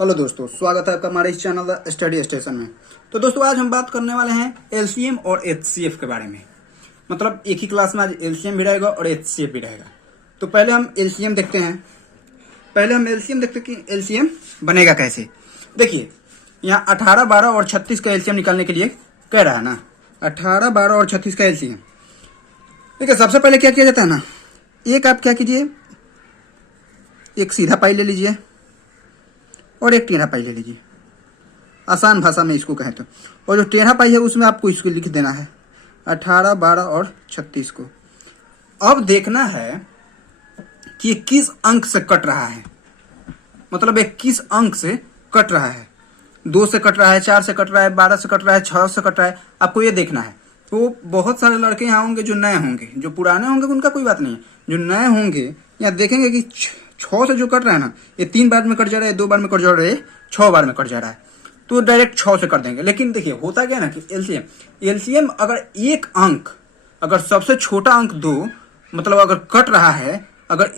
Hello दोस्तों, स्वागत है आपका हमारे इस चैनल स्टडी स्टेशन में। तो दोस्तों आज हम बात करने वाले हैं एलसीएम और एचसीएफ के बारे में। मतलब एक ही क्लास में आज एलसीएम भी रहेगा और एचसीएफ भी रहेगा। तो पहले हम एलसीएम देखते हैं। कि एलसीएम बनेगा कैसे। देखिए यहाँ 18, 12 और 36 का एलसीएम निकालने के लिए कह रहा है ना। 18, 12 और 36 का एलसीएम। देखिए सबसे पहले क्या किया जाता है ना, एक आप क्या कीजिए, एक सीधा पाई ले लीजिए और एक टेढ़ा पाई ले लीजिए। आसान भाषा में इसको कहें तो, और जो टेढ़ा पाई है उसमें आपको इसको लिख देना है 18, 12 और 36 को। अब देखना है कि ये किस अंक से कट रहा है, मतलब ये किस अंक से कट रहा है। 2 से कट रहा है, 4 से कट रहा है, 12 से कट रहा है, 6 से कट रहा है, आपको ये देखना है। तो बहुत सारे लड़के यहाँ होंगे जो नए होंगे, जो पुराने होंगे उनका कोई बात नहीं है। जो नए होंगे यहाँ देखेंगे कि 6 से जो कट रहा है ना, ये 3 बार में कट जा रहा है, 2 बार में कट जा रहा है, 6 बार में कट जा रहा है, तो डायरेक्ट 6 से कर देंगे। लेकिन देखिए होता क्या है ना कि एलसीएम अगर एक अंक, अगर सबसे छोटा अंक 2 मतलब अगर कट रहा है, अगर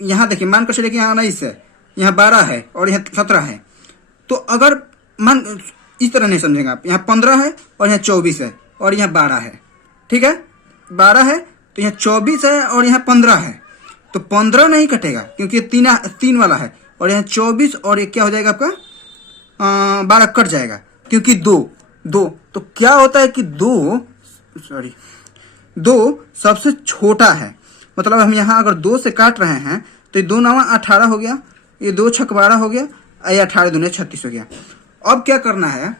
यहाँ देखिए मान कर चलिए कि यहाँ 19 है, यहाँ 12 है और यहाँ 17 है, तो अगर मान इस तरह नहीं समझेंगे आप, यहाँ 15 है और यहाँ 24 है और यहाँ 12 है, ठीक है। 12 है तो यहाँ 24 है और यहाँ 15 है, तो 15 नहीं कटेगा क्योंकि तीन वाला है, और यहाँ 24 और एक क्या हो जाएगा आपका 12 कट जाएगा क्योंकि दो तो क्या होता है कि दो सबसे छोटा है। मतलब हम यहाँ अगर 2 से काट रहे हैं तो ये 2 9 18 हो गया, ये 2 6 12 हो गया, ये 18 दूनी 36 हो गया। अब क्या करना है,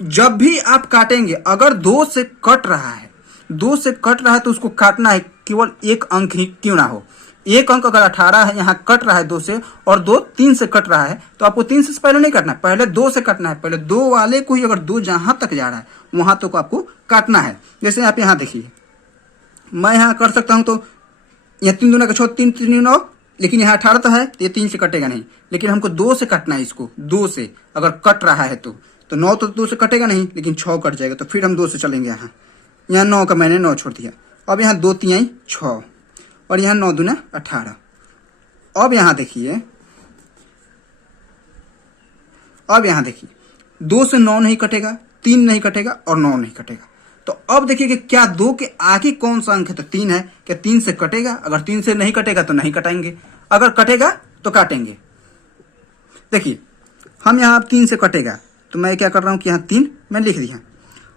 जब भी आप काटेंगे अगर 2 से कट रहा है, 2 से कट रहा है तो उसको काटना है, केवल एक अंक ही क्यों ना हो। एक अंक अगर 18 है, यहाँ कट रहा है 2 से, और 2 3 से कट रहा है, तो आपको 3 से पहले नहीं काटना है, पहले 2 से काटना है। पहले 2 वाले को ही, अगर 2 जहां तक जा रहा है वहां तक आपको काटना है। जैसे आप यहाँ देखिए, मैं यहाँ कर सकता हूं, तो यहाँ 3 दूना का 6, 3 3 9, लेकिन यहाँ 18 तो है, तो ये 3 से कटेगा नहीं, लेकिन हमको 2 से काटना है इसको। 2 से अगर कट रहा है तो 9 तो 2 से कटेगा नहीं, लेकिन 6 कट जाएगा, तो फिर हम 2 से चलेंगे। यहाँ 9 का मैंने 9 छोड़ दिया। अब यहाँ 2 3 6 और यहाँ 9 दूना 18। अब यहाँ देखिए, 2 से 9 नहीं कटेगा, 3 नहीं कटेगा और 9 नहीं कटेगा। तो अब देखिए कि क्या 2 के आगे कौन सा अंक है, तो 3 है। क्या 3 से कटेगा? अगर 3 से नहीं कटेगा तो नहीं कटाएंगे, अगर कटेगा तो काटेंगे। देखिए हम यहाँ 3 से कटेगा तो मैं क्या कर रहा हूँ कि यहाँ 3 मैंने लिख दिया।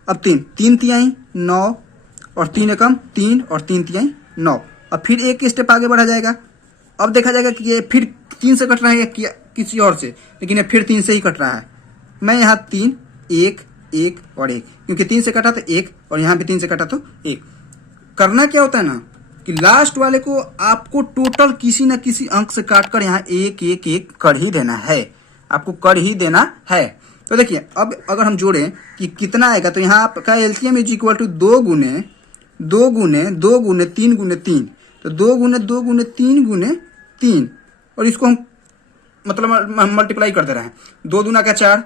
अब 3 3 9 और 3 एकम 3 और 3 3 9। अब फिर एक स्टेप आगे बढ़ा जाएगा। अब देखा जाएगा कि ये फिर 3 से कट रहा है या किसी और से, लेकिन ये फिर 3 से ही कट रहा है। मैं यहाँ 3 1 1 और 1, क्योंकि 3 से कटा तो 1 और यहाँ भी 3 से कटा तो 1। करना क्या होता है ना कि लास्ट वाले को आपको टोटल किसी न किसी अंक से काटकर यहाँ 1 1 1 कर ही देना है, आपको कर ही देना है। तो देखिए अब अगर हम जोड़ें कि कितना आएगा, तो यहाँ आपका एलसीएम इज इक्वल टू 2 गुने 3 गुने 3, तो 2 गुने 2 गुने 3 गुने 3, और इसको हम मतलब मल्टीप्लाई कर दे रहे हैं। 2 दूना का 4,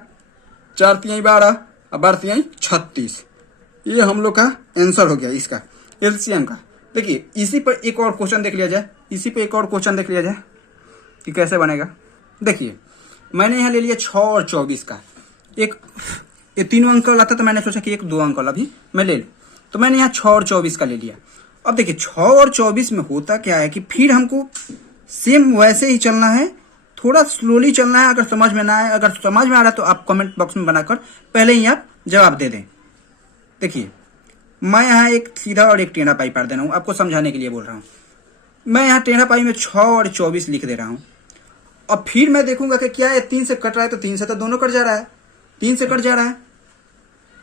4 3 12 और 12 3 36। ये हम लोग का आंसर हो गया इसका एलसीएम का। देखिए इसी पर एक और क्वेश्चन देख लिया जाए, कि कैसे बनेगा। देखिए मैंने यहाँ ले लिया 6 और 24 का, ये 3 अंक वाला था, तो मैंने सोचा कि 1 2 अंक वाला भी मैं ले लूँ, तो मैंने यहाँ 6 और 24 का ले लिया। अब देखिए 6 और 24 में होता क्या है कि फिर हमको सेम वैसे ही चलना है, थोड़ा स्लोली चलना है। अगर समझ में ना आए, अगर समझ में आ रहा है तो आप कमेंट बॉक्स में बनाकर पहले ही आप जवाब दे दें। देखिए मैं यहाँ एक सीधा और एक टेढ़ा पाई पार दे रहा हूँ, आपको समझाने के लिए बोल रहा हूँ। मैं यहाँ टेढ़ा पाई में 6 और 24 लिख दे रहा हूँ। अब फिर मैं देखूंगा कि क्या ये 3 से कट रहा है, तो 3 से तो दोनों कट जा रहा है, 3 से कट जा रहा है,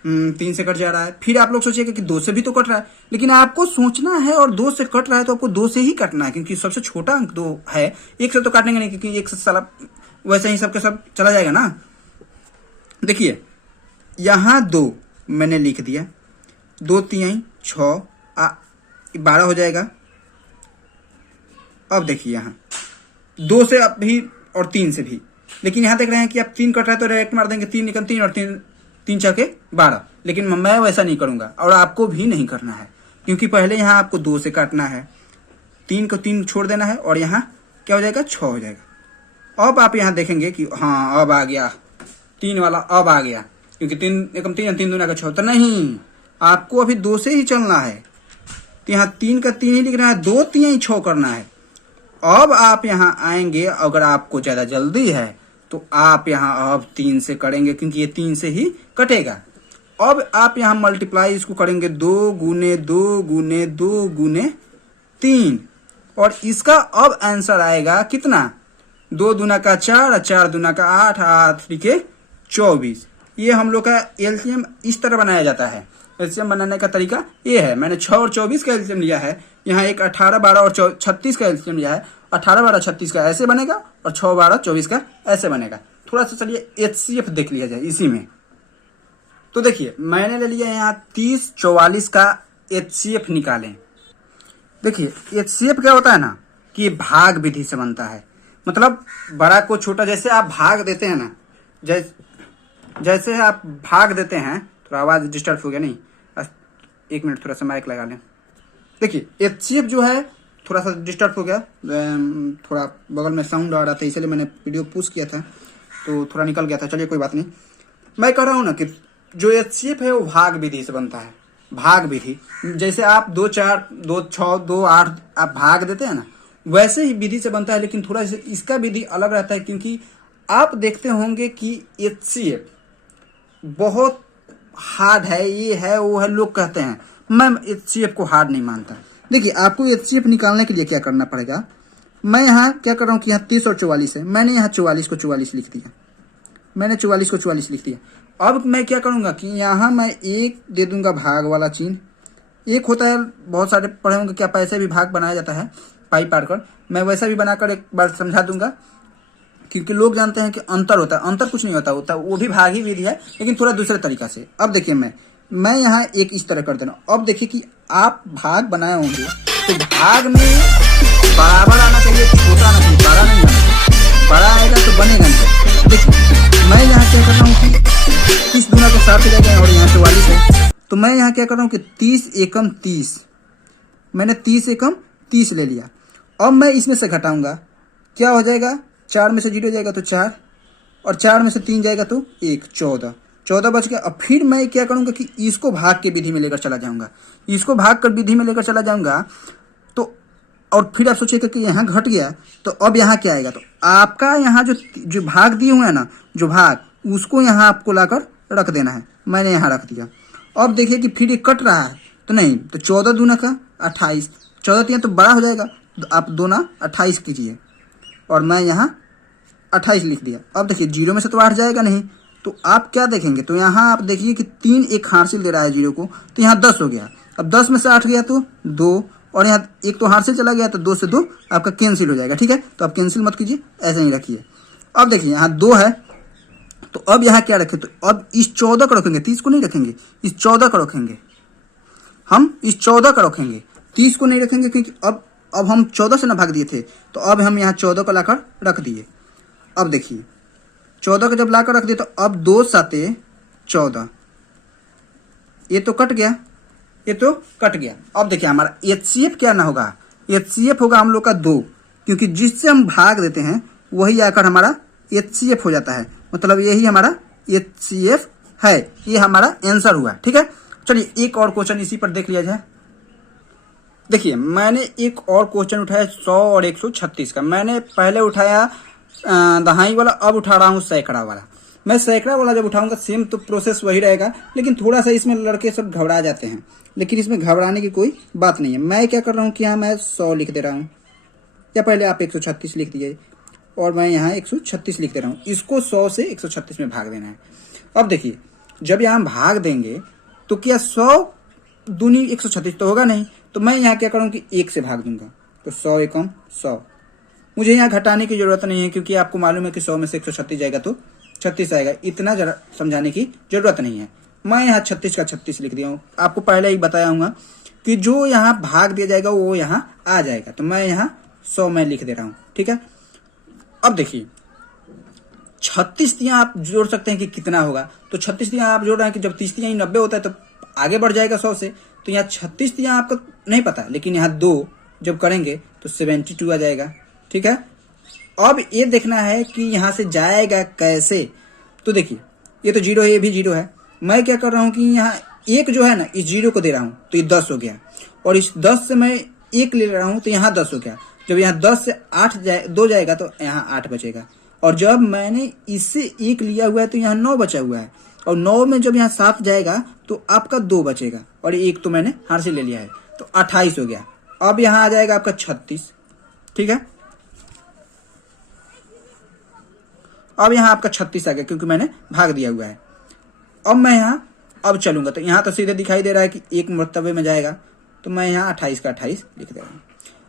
3 से कट जा रहा है। फिर आप लोग सोचिएगा कि 2 से भी तो कट रहा है, लेकिन आपको सोचना है, और 2 से कट रहा है तो आपको 2 से ही कटना है, क्योंकि सबसे छोटा अंक 2 है। 1 से तो काटेंगे नहीं, क्योंकि 1 से साला वैसे ही सबके सब चला जाएगा ना। देखिए यहाँ 2 मैंने लिख दिया, 2 3 6 12 हो जाएगा। अब देखिए यहाँ 2 से अब भी और 3 से भी, लेकिन यहाँ देख रहे हैं कि अब 3 कट रहा है तो डायरेक्ट मार देंगे, 3 निकल 3 और 3 6 12। लेकिन मैं वैसा नहीं करूंगा, और आपको भी नहीं करना है, क्योंकि पहले यहाँ आपको 2 से काटना है, 3 को 3 छोड़ देना है, और यहाँ क्या हो जाएगा 6 हो जाएगा। अब आप यहाँ देखेंगे कि हाँ अब आ गया 3 वाला, अब आ गया, क्योंकि 3 एकम 3 3 दूना का 6। तो नहीं, आपको अभी 2 से ही चलना है। तो यहाँ 3 का 3 ही लिखना है, 2 3 6 करना है। अब आप यहाँ आएंगे, अगर आपको ज्यादा जल्दी है तो आप यहाँ अब 3 से करेंगे, क्योंकि ये 3 से ही कटेगा। अब आप यहाँ मल्टीप्लाई इसको करेंगे 2 गुने 2 गुने 2 गुने 3, और इसका अब आंसर आएगा कितना, 2 दूना का 4 और 4 दूना का 8, 8 लिखे 24। ये हम लोग का एलसीएम इस तरह बनाया जाता है। एलसीएम बनाने का तरीका ये है। मैंने 6 और 24 का एलसीएम लिया है, यहाँ एक 18 12 और 36 का एलसीएम लिया है। 18 12 36 का ऐसे बनेगा और 6 12 24 का ऐसे बनेगा। थोड़ा सा चलिए एचसीएफ देख लिया जाए इसी में। तो देखिए मैंने ले लिया यहाँ 30 44 का एचसीएफ निकालें। देखिए एचसीएफ क्या होता है ना, कि ये भाग विधि से बनता है। मतलब बड़ा को छोटा, जैसे आप भाग देते हैं ना, जैसे आप भाग देते हैं, थोड़ा आवाज डिस्टर्ब हो गया, नहीं 1 मिनट थोड़ा सा माइक लगा लें। देखिए एचसीएफ जो है थोड़ा सा डिस्टर्ब हो गया, थोड़ा बगल में साउंड आ रहा था, इसलिए मैंने वीडियो पुश किया था तो थोड़ा निकल गया था। चलिए कोई बात नहीं। मैं कह रहा हूँ ना कि जो एचसीएफ है वो भाग विधि से बनता है। भाग विधि, जैसे आप 2 4 2 6 2 8 आप भाग देते हैं ना, वैसे ही विधि से बनता है। लेकिन थोड़ा सा इसका विधि अलग रहता है, क्योंकि आप देखते होंगे कि एचसीएफ बहुत हार्ड है, ये है वो है, लोग कहते हैं। मैं एचसीएफ को हार्ड नहीं मानता। देखिए आपको एचसीएफ निकालने के लिए क्या करना पड़ेगा, मैं यहाँ क्या कर रहा हूँ कि यहाँ 30 और 44 है, मैंने यहाँ 44 को 44 लिख दिया, मैंने 44 को 44 लिख दिया। अब मैं क्या करूँगा कि यहाँ मैं 1 दे दूंगा भाग वाला चिन्ह। 1 होता है, बहुत सारे पढ़े होंगे क्या पैसे भी भाग बनाया जाता है पाई पार कर, मैं वैसा भी बनाकर एक बार समझा दूंगा, क्योंकि लोग जानते हैं कि अंतर होता है। अंतर कुछ नहीं होता वो भी भाग ही विधि है, लेकिन थोड़ा दूसरे तरीका से। अब देखिए मैं यहाँ एक इस तरह कर देना। अब देखिए कि आप भाग बनाए होंगे तो भाग में बराबर आना चाहिए, छोटा आना चाहिए, बड़ा नहीं आना चाहिए। बड़ा आएगा तो बनेगा नहीं। देखिए मैं यहाँ क्या कर रहा हूँ कि 30 दूना को 60 हो जाएगा और यहाँ 44 है, तो मैं यहाँ क्या कर रहा हूँ कि 30 एकम 30, मैंने 30 एकम 30 ले लिया। अब मैं इसमें से घटाऊंगा, क्या हो जाएगा, 4 में से 0 जाएगा तो 4, और 4 में से 3 जाएगा तो 1, 14 बच गया। अब फिर मैं क्या करूंगा कि इसको भाग के विधि में लेकर चला जाऊंगा, इसको भाग कर विधि में लेकर चला जाऊंगा। तो और फिर आप सोचिएगा कि यहाँ घट गया, तो अब यहाँ क्या आएगा, तो आपका यहाँ जो भाग दिए हुए हैं ना, जो भाग, उसको यहाँ आपको लाकर रख देना है। मैंने यहाँ रख दिया। अब देखिए कि फिर ये कट रहा है, तो नहीं, तो 14 दूना का 28, 14 3 तो बड़ा हो जाएगा, तो आप 2 ना 28 कीजिए, और मैं यहाँ 28 लिख दिया। अब देखिए 0 में से तो 8 जाएगा नहीं, तो आप क्या देखेंगे, तो यहाँ आप देखिए कि 3 एक हासिल दे रहा है 0 को, तो यहाँ 10 हो गया। अब 10 में से 8 गया तो 2, और यहाँ एक तो हासिल चला गया, तो 2 से 2 आपका कैंसिल हो जाएगा। ठीक है, तो आप कैंसिल मत कीजिए, ऐसे ही रखिए। अब देखिए यहाँ 2 है, तो अब यहाँ क्या रखें, तो अब इस 14 को रखेंगे, 30 को नहीं रखेंगे, इस 14 को रखेंगे। हम इस 14 को रखेंगे, 30 को नहीं रखेंगे, क्योंकि अब हम 14 से ना भाग दिए थे, तो अब हम यहाँ 14 को लाकर रख दिए। अब देखिए 14 को जब लाकर रख दिए, तो अब 2 7 14, ये तो कट गया, ये तो कट गया। अब देखिए हमारा एचसीएफ क्या ना होगा, एचसीएफ होगा हम लोग का 2, क्योंकि जिससे हम भाग देते हैं वही आकर हमारा एचसीएफ हो जाता है। मतलब यही हमारा एचसीएफ है, ये हमारा आंसर हुआ। ठीक है, चलिए एक और क्वेश्चन इसी पर देख लिया जाए। देखिए मैंने एक और क्वेश्चन उठाया 100 और 136 का। मैंने पहले उठाया दहाई वाला, अब उठा रहा हूँ सैकड़ा वाला। मैं सैकड़ा वाला जब उठाऊंगा सेम तो प्रोसेस वही रहेगा, लेकिन थोड़ा सा इसमें लड़के सब घबरा जाते हैं, लेकिन इसमें घबराने की कोई बात नहीं है। मैं क्या कर रहा हूँ कि यहाँ मैं 100 लिख दे रहा हूँ, या पहले आप 136 लिख दीजिए, और मैं यहाँ 136 लिख दे रहा हूँ। इसको 100 से 136 में भाग देना है। अब देखिए जब यहाँ भाग देंगे तो क्या 100 दूनी 136 तो होगा नहीं, तो मैं यहाँ क्या करूँ कि 1 से भाग दूंगा, तो 100 एकम 100। मुझे यहाँ घटाने की जरूरत नहीं है, क्योंकि आपको मालूम है कि 100 में से 136 जाएगा तो 36 आएगा। इतना जरा समझाने की जरूरत नहीं है। मैं यहाँ 36 का 36 लिख दिया हूँ। आपको पहले ही बताया हूँ कि जो यहाँ भाग दिया जाएगा वो यहाँ आ जाएगा, तो मैं यहाँ 100 में लिख दे रहा हूँ। ठीक है, अब देखिए 36 तियां आप जोड़ सकते हैं कि कितना होगा, तो 36 तियां आप जोड़ रहे हैं कि जब 30 तियां 90 होता है तो आगे बढ़ जाएगा 100 से, तो यहाँ 36 तियां आपको नहीं पता, लेकिन यहाँ 2 जब करेंगे तो 72 आ जाएगा। ठीक है, अब ये देखना है कि यहाँ से जाएगा कैसे। तो देखिए ये तो 0 है, ये भी 0 है। मैं क्या कर रहा हूँ कि यहाँ 1 जो है ना, इस 0 को दे रहा हूँ तो ये 10 हो गया, और इस 10 से मैं 1 ले रहा हूँ तो यहाँ 10 हो गया। जब यहाँ 10 से 2 जाएगा तो यहाँ 8 बचेगा, और जब मैंने इससे 1 लिया हुआ है तो यहाँ 9 बचा हुआ है, और 9 में जब यहाँ 7 जाएगा तो आपका 2 बचेगा, और 1 तो मैंने हार से ले लिया है, तो 28 हो गया। अब यहाँ आ जाएगा आपका 36, ठीक है। अब यहाँ आपका 36 आ गया क्योंकि मैंने भाग दिया हुआ है। अब मैं यहाँ अब चलूंगा तो यहाँ तो सीधे दिखाई दे रहा है कि 1 मरतबे में जाएगा, तो मैं यहाँ 28 का 28 लिख दे रहा हूँ।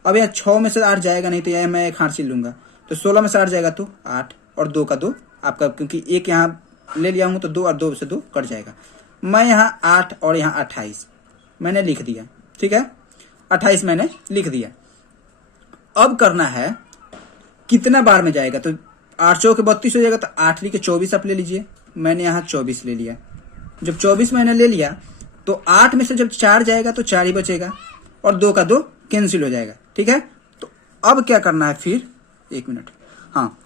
अब यहाँ 6 में से 8 जाएगा नहीं, तो यहाँ मैं 1 हार से लूंगा, तो 16 में से 8 जाएगा तो 8, और 2 का 2 आपका, क्योंकि 1 यहाँ ले लिया हूँ तो 2 और 2 से 2 कट जाएगा। मैं यहाँ 8 और यहाँ 28 मैंने लिख दिया, ठीक है। 28 मैंने लिख दिया। अब करना है कितना बार में जाएगा, तो 8 चौके 32 हो जाएगा, तो 8 लिखे 24 आप ले लीजिए। मैंने यहाँ 24 ले लिया। जब 24 मैंने ले लिया तो 8 में से जब 4 जाएगा तो 4 ही बचेगा, और 2 का 2 कैंसिल हो जाएगा, ठीक है। तो अब क्या करना है फिर, 1 मिनट, हाँ,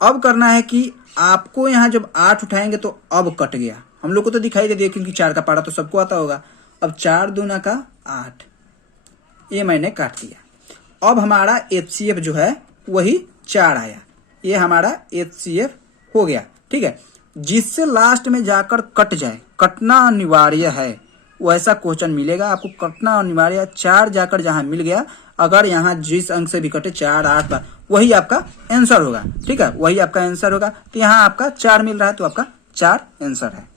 अब करना है कि आपको यहाँ जब 8 उठाएंगे तो अब कट गया, हम लोग को तो दिखाई दे दिया क्योंकि 4 का पारा तो सबको आता होगा। अब 4 दूना का 8, ये मैंने काट दिया। अब हमारा HCF जो है वही 4 आया, ये हमारा HCF हो गया, ठीक है। जिससे लास्ट में जाकर कट जाए, कटना अनिवार्य है, वैसा क्वेश्चन मिलेगा आपको। कटना अनिवार्य, 4 जाकर जहां मिल गया, अगर यहाँ जिस अंक से भी कटे 4 8 बार, वही आपका आंसर होगा, ठीक है, वही आपका आंसर होगा। तो यहाँ आपका 4 मिल रहा है तो आपका 4 आंसर है।